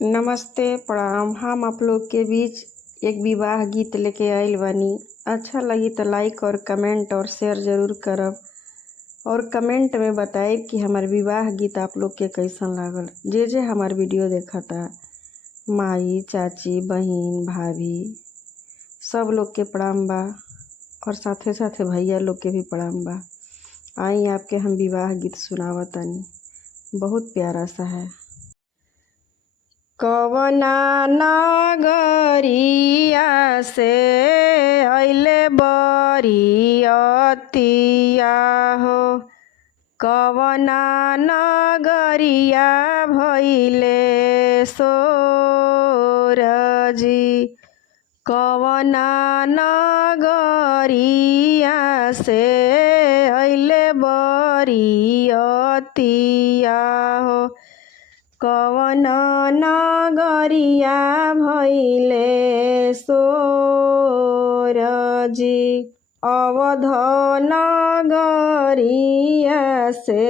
नमस्ते प्रणाम। हम आप लोग के बीच एक विवाह गीत लेके आइल बानी। अच्छा लगी तो लाइक और कमेंट और शेयर ज़रूर करब और कमेंट में बताएब कि हमार विवाह गीत आप लोग के कैसन लागल। जे हमार वीडियो देखता, माई, चाची, बहिन, भाभी सब लोग के प्रणाम बा और साथे साथे भैया लोग के भी प्रणाम बा। आई आपके हम विवाह गीत सुनावतानी, बहुत प्यारा सा है। कवना नगरिया से अइले बरियतिया हो, कवना नगरिया भइले सोरजी, कवना नगरिया से अइले बरियतिया हो, कवन नगरिया भइले सोरजी, अवध नगरिया से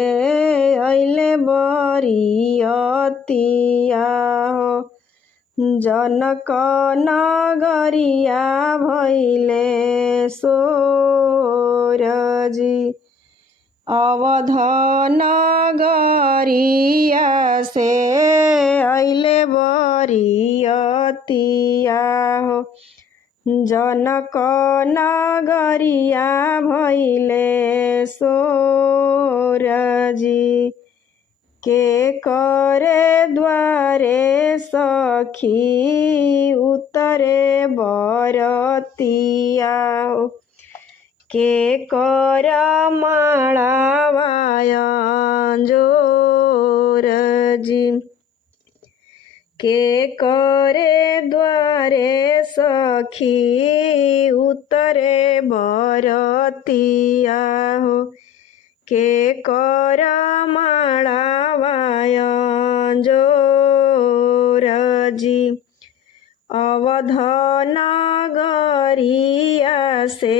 अइले बरियतिया हो, जनक नगरिया भइले सोरजी, अवध नगरिया से अइले बरियतिया हो, जनक नगरिया भइले सोरजी, के करे द्वारे सखी उतरे बरतिया हो, के कर माळावाय जोरजी, के करे द्वारे सखी उतरे बरतिया हो, के कर माळावाय जोरजी, अवध नगरिया से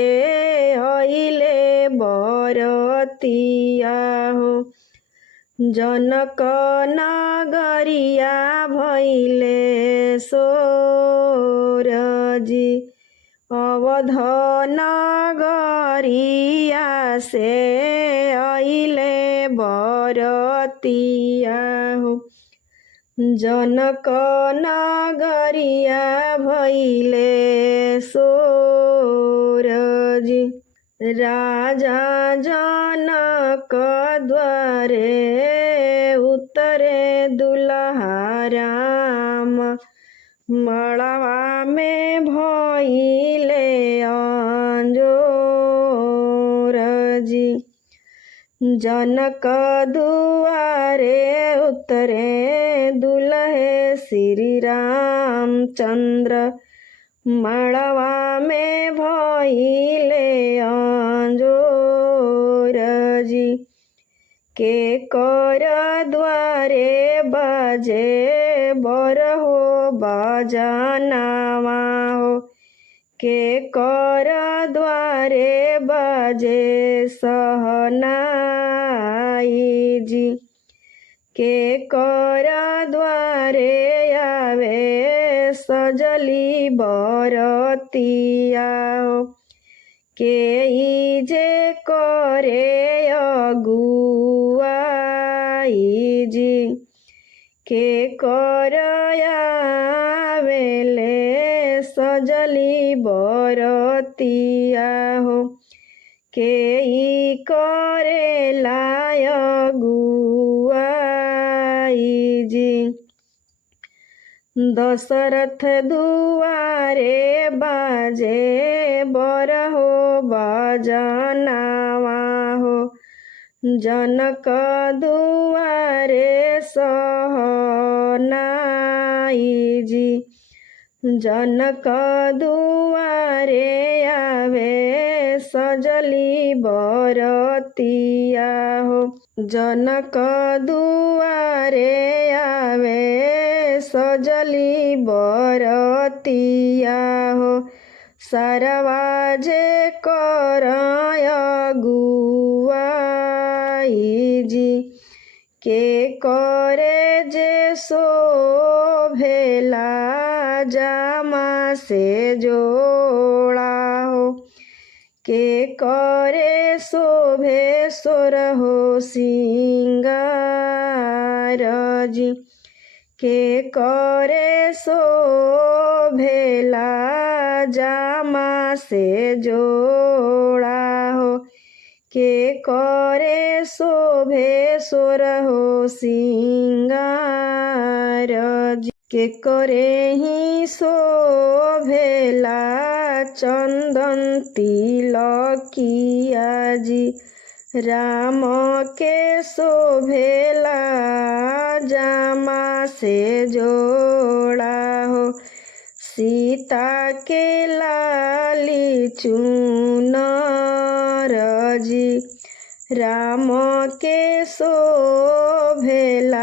अइले बरतिया हो, जनक नगरिया भइले सोरजी, अवध नगरिया से अइले बरतिया हो, जनक नगरिया भइले सोरजी, राजा जनक द्वारे उतरे दुल्हा राम, मड़वा में भइले अंजोरजी, जनक दुआरे उतरे दुल्हे श्री रामचंद्र, मड़वा में भइले अंजोरजी, के कर द्वारे बजे बरहो बजनावा हो, के कर द्वारे बजे सहनाई जी, के कर द्वारे आवे सजली बरतिया हो, के जे करे अगुआई जी, के कर आवेले सजली बरतिया हो, के करे लाय अगुआई जी, दशरथ दुआरे बाजे बरहो बजनावा हो, जनक दुआरे सहनाई जी, जनक दुआरे आवे सजली बरतिया हो, जनक दुआरे आवे सजली बरतिया हो, सरवा जे कर अगुआई जी, के करे जे शोभेला जामा से जोड़ा हो। के करे शोभे सोरहो सिंगार जी। के करे शोभेला जामा से जोड़ा हो। के करे शोभे सोरहो सिंगार जी। के करे ही शोभेला चंदन तिलकिया जी। राम के शोभेला जामा से जोड़ा हो। सीता के लाली चुनर जी। राम के शोभेला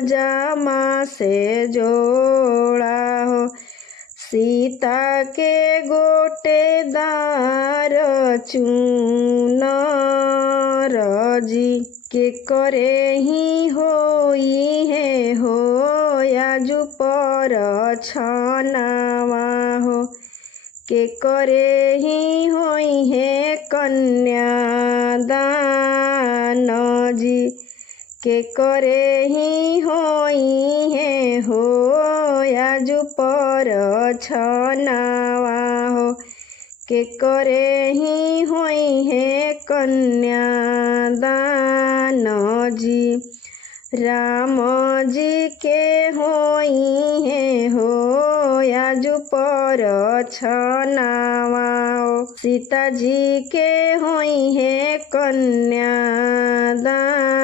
जामा से जोड़ा हो। सीता के गोटेदार चुनर जी। के करे ही होई है हो आजु पर छनावा हो। के करे ही होई है कन्यादान जी। के करे ही होई है हो आजु पर छनावा हो। के करे ही होई है कन्यादान जी। राम जी के होई है हो आजु पर छनावा हो। सीता जी के होई है कन्यादान।